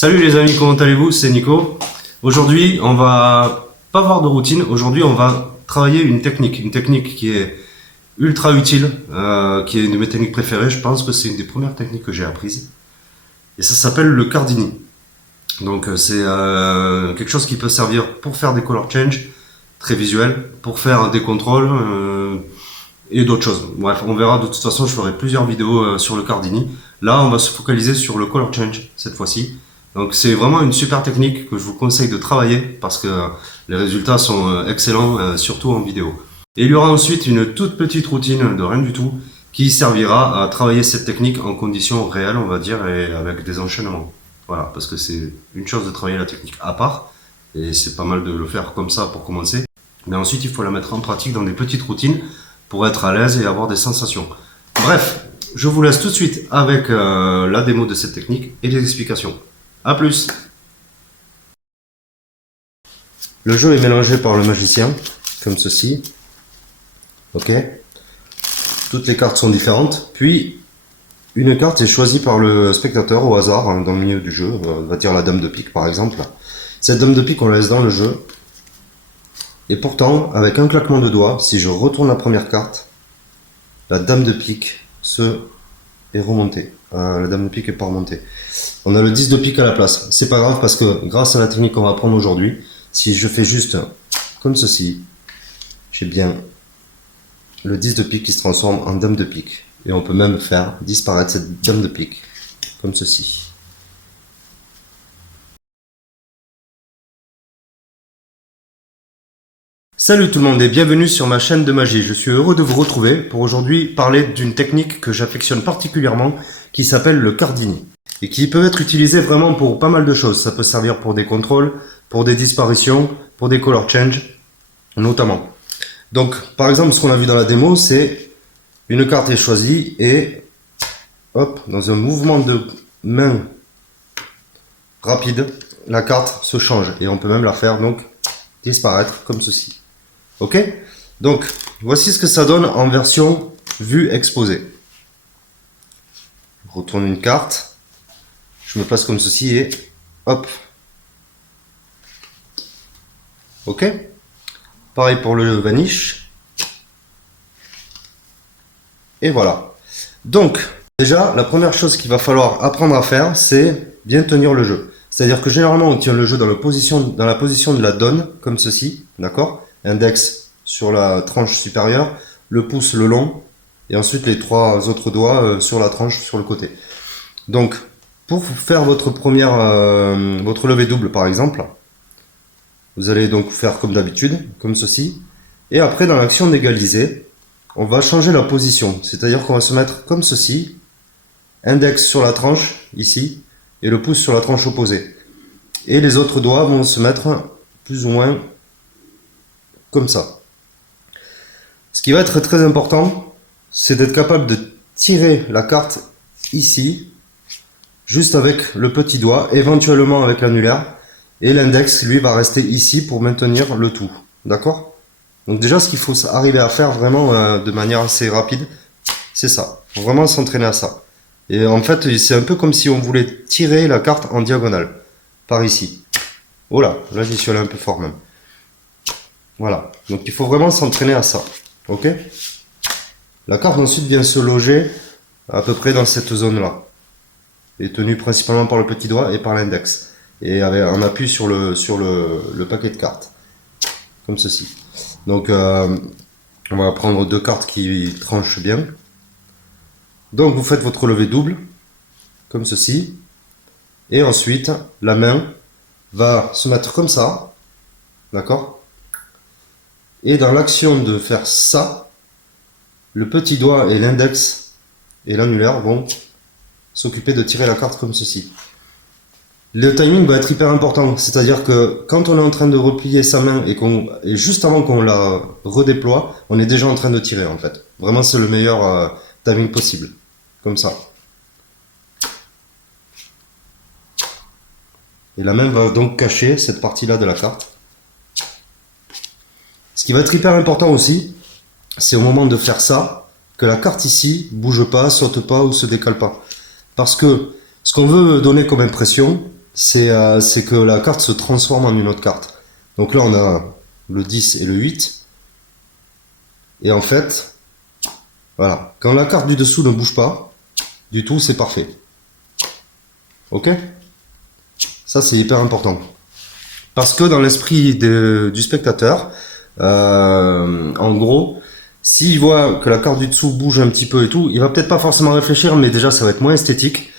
Salut les amis, comment allez-vous? C'est Nico. Aujourd'hui, on va pas voir de routine. Aujourd'hui, on va travailler une technique qui est ultra utile, qui est une de mes techniques préférées. Je pense que c'est une des premières techniques que j'ai apprises. Et ça s'appelle le Cardini. Donc, c'est quelque chose qui peut servir pour faire des color change, très visuel, pour faire des contrôles et d'autres choses. Bref, on verra. De toute façon, je ferai plusieurs vidéos sur le Cardini. Là, on va se focaliser sur le color change cette fois-ci. Donc c'est vraiment une super technique que je vous conseille de travailler parce que les résultats sont excellents, surtout en vidéo. Et il y aura ensuite une toute petite routine de rien du tout qui servira à travailler cette technique en conditions réelles, on va dire, et avec des enchaînements. Voilà, parce que c'est une chose de travailler la technique à part, et c'est pas mal de le faire comme ça pour commencer. Mais ensuite, il faut la mettre en pratique dans des petites routines pour être à l'aise et avoir des sensations. Bref, je vous laisse tout de suite avec la démo de cette technique et les explications. A plus. Le jeu est mélangé par le magicien, comme ceci. Ok. Toutes les cartes sont différentes. Puis, une carte est choisie par le spectateur au hasard, dans le milieu du jeu. On va dire la dame de pique, par exemple. Cette dame de pique, on la laisse dans le jeu. Et pourtant, avec un claquement de doigts, si je retourne la première carte, la dame de pique est remontée. La dame de pique est pas remontée. On a le 10 de pique à la place. C'est pas grave parce que grâce à la technique qu'on va apprendre aujourd'hui, si je fais juste comme ceci, j'ai bien le 10 de pique qui se transforme en dame de pique. Et on peut même faire disparaître cette dame de pique comme ceci. Salut tout le monde et bienvenue sur ma chaîne de magie. Je suis heureux de vous retrouver pour aujourd'hui parler d'une technique que j'affectionne particulièrement qui s'appelle le Cardini et qui peut être utilisé vraiment pour pas mal de choses. Ça peut servir pour des contrôles, pour des disparitions, pour des color change notamment. Donc par exemple ce qu'on a vu dans la démo, c'est une carte est choisie et hop, dans un mouvement de main rapide, la carte se change et on peut même la faire donc disparaître comme ceci. Ok, donc voici ce que ça donne en version vue exposée. Je retourne une carte, je me place comme ceci et hop. Ok, pareil pour le vanish. Et voilà. Donc déjà, la première chose qu'il va falloir apprendre à faire, c'est bien tenir le jeu. C'est-à-dire que généralement on tient le jeu dans la position de la donne, comme ceci, d'accord? Index sur la tranche supérieure, le pouce le long, et ensuite les trois autres doigts sur la tranche sur le côté. Donc, pour faire votre votre levée double par exemple, vous allez donc faire comme d'habitude, comme ceci, et après dans l'action d'égaliser, on va changer la position, c'est-à-dire qu'on va se mettre comme ceci, index sur la tranche, ici, et le pouce sur la tranche opposée. Et les autres doigts vont se mettre plus ou moins comme ça. Ce qui va être très important, c'est d'être capable de tirer la carte ici, juste avec le petit doigt, éventuellement avec l'annulaire, et l'index, lui, va rester ici pour maintenir le tout. D'accord? Donc déjà, ce qu'il faut arriver à faire vraiment de manière assez rapide, c'est ça. Faut vraiment s'entraîner à ça. Et en fait, c'est un peu comme si on voulait tirer la carte en diagonale, par ici. Oh là j'y suis allé un peu fort même. Voilà, donc il faut vraiment s'entraîner à ça, ok? La carte ensuite vient se loger à peu près dans cette zone-là, et tenue principalement par le petit doigt et par l'index, et avec un appui sur le paquet de cartes, comme ceci. Donc on va prendre deux cartes qui tranchent bien. Donc vous faites votre levée double, comme ceci, et ensuite la main va se mettre comme ça, d'accord? Et dans l'action de faire ça, le petit doigt et l'index et l'annulaire vont s'occuper de tirer la carte comme ceci. Le timing va être hyper important, c'est-à-dire que quand on est en train de replier sa main et juste avant qu'on la redéploie, on est déjà en train de tirer en fait. Vraiment c'est le meilleur timing possible, comme ça. Et la main va donc cacher cette partie-là de la carte. Ce qui va être hyper important aussi, c'est au moment de faire ça, que la carte ici bouge pas, saute pas ou se décale pas. Parce que ce qu'on veut donner comme impression, c'est que la carte se transforme en une autre carte. Donc là, on a le 10 et le 8. Et en fait, voilà, quand la carte du dessous ne bouge pas, du tout, c'est parfait. Ok? Ça, c'est hyper important. Parce que dans l'esprit du spectateur, en gros, s'il voit que la carte du dessous bouge un petit peu et tout, il va peut-être pas forcément réfléchir, mais déjà, ça va être moins esthétique.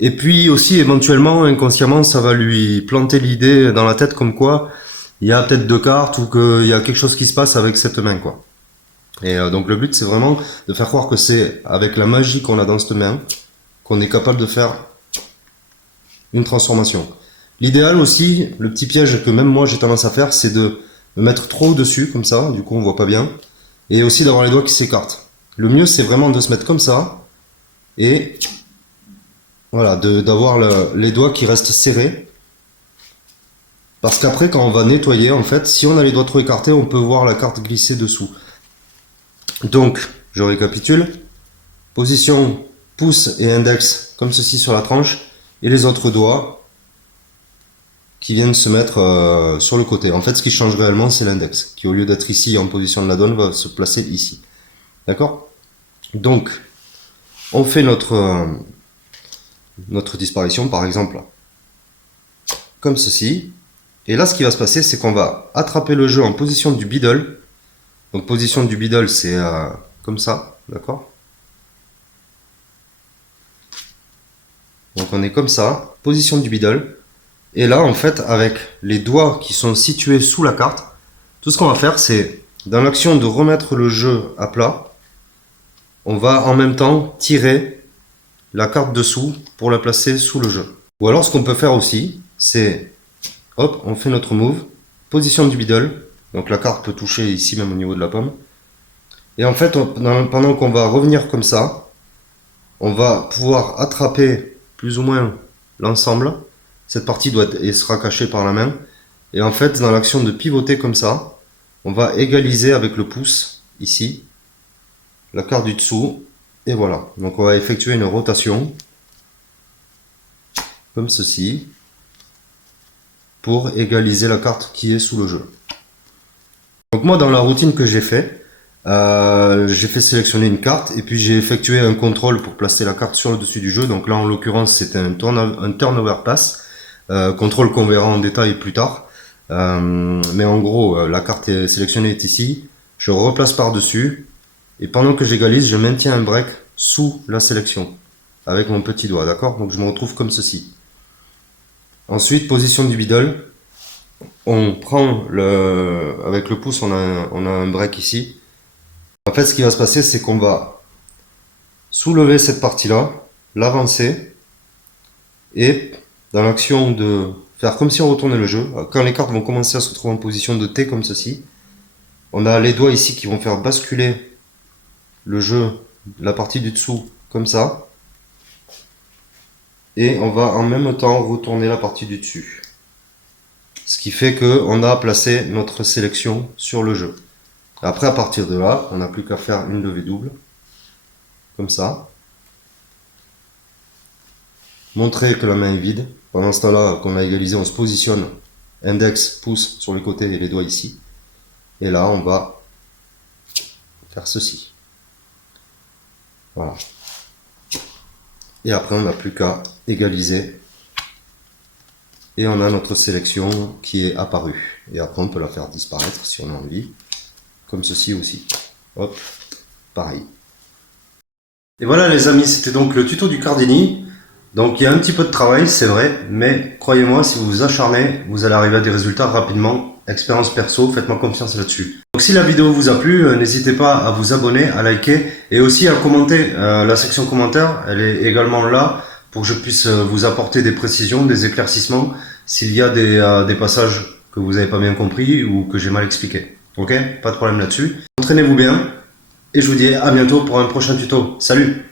Et puis aussi, éventuellement, inconsciemment, ça va lui planter l'idée dans la tête comme quoi il y a peut-être deux cartes ou qu'il y a quelque chose qui se passe avec cette main, quoi. Et donc le but, c'est vraiment de faire croire que c'est avec la magie qu'on a dans cette main qu'on est capable de faire une transformation. L'idéal aussi, le petit piège que même moi j'ai tendance à faire, c'est de me mettre trop au-dessus, comme ça, du coup on voit pas bien, et aussi d'avoir les doigts qui s'écartent. Le mieux, c'est vraiment de se mettre comme ça, et voilà, d'avoir les doigts qui restent serrés, parce qu'après, quand on va nettoyer, en fait, si on a les doigts trop écartés, on peut voir la carte glisser dessous. Donc, je récapitule. Position pouce et index comme ceci sur la tranche et les autres doigts qui viennent se mettre sur le côté. En fait, ce qui change réellement, c'est l'index qui, au lieu d'être ici en position de la donne, va se placer ici. D'accord? Donc, on fait notre disparition, par exemple, comme ceci. Et là, ce qui va se passer, c'est qu'on va attraper le jeu en position du biddle. Donc, position du biddle, c'est comme ça, d'accord? Donc on est comme ça, position du biddle. Et là, en fait, avec les doigts qui sont situés sous la carte, tout ce qu'on va faire, c'est, dans l'action de remettre le jeu à plat, on va en même temps tirer la carte dessous pour la placer sous le jeu. Ou alors, ce qu'on peut faire aussi, c'est, hop, on fait notre move, position du biddle, donc la carte peut toucher ici même au niveau de la pomme. Et en fait, pendant qu'on va revenir comme ça, on va pouvoir attraper plus ou moins l'ensemble. Cette partie sera cachée par la main. Et en fait, dans l'action de pivoter comme ça, on va égaliser avec le pouce, ici, la carte du dessous. Et voilà. Donc on va effectuer une rotation, comme ceci, pour égaliser la carte qui est sous le jeu. Donc moi, dans la routine que j'ai fait sélectionner une carte et puis j'ai effectué un contrôle pour placer la carte sur le dessus du jeu. Donc là, en l'occurrence, c'était un turnover pass. Contrôle qu'on verra en détail plus tard. Mais en gros, la carte sélectionnée est ici. Je replace par-dessus. Et pendant que j'égalise, je maintiens un break sous la sélection. Avec mon petit doigt, d'accord? Donc je me retrouve comme ceci. Ensuite, position du biddle. On prend avec le pouce, on a un break ici. En fait, ce qui va se passer, c'est qu'on va soulever cette partie-là, l'avancer, et dans l'action de faire comme si on retournait le jeu, quand les cartes vont commencer à se retrouver en position de T comme ceci, on a les doigts ici qui vont faire basculer le jeu, la partie du dessous, comme ça, et on va en même temps retourner la partie du dessus. Ce qui fait qu'on a placé notre sélection sur le jeu. Après, à partir de là, on n'a plus qu'à faire une levée double, comme ça. Montrer que la main est vide. Pendant ce temps-là, qu'on a égalisé, on se positionne index, pouce sur les côtés et les doigts ici. Et là, on va faire ceci. Voilà. Et après, on n'a plus qu'à égaliser. Et on a notre sélection qui est apparue. Et après, on peut la faire disparaître si on a envie. Comme ceci aussi. Hop, pareil. Et voilà les amis, c'était donc le tuto du Cardini. Donc il y a un petit peu de travail, c'est vrai, mais croyez-moi, si vous vous acharnez, vous allez arriver à des résultats rapidement. Expérience perso, faites-moi confiance là-dessus. Donc si la vidéo vous a plu, n'hésitez pas à vous abonner, à liker et aussi à commenter. La section commentaires, elle est également là pour que je puisse vous apporter des précisions, des éclaircissements s'il y a des passages que vous n'avez pas bien compris ou que j'ai mal expliqué. Ok, pas de problème là-dessus. Entraînez-vous bien et je vous dis à bientôt pour un prochain tuto. Salut!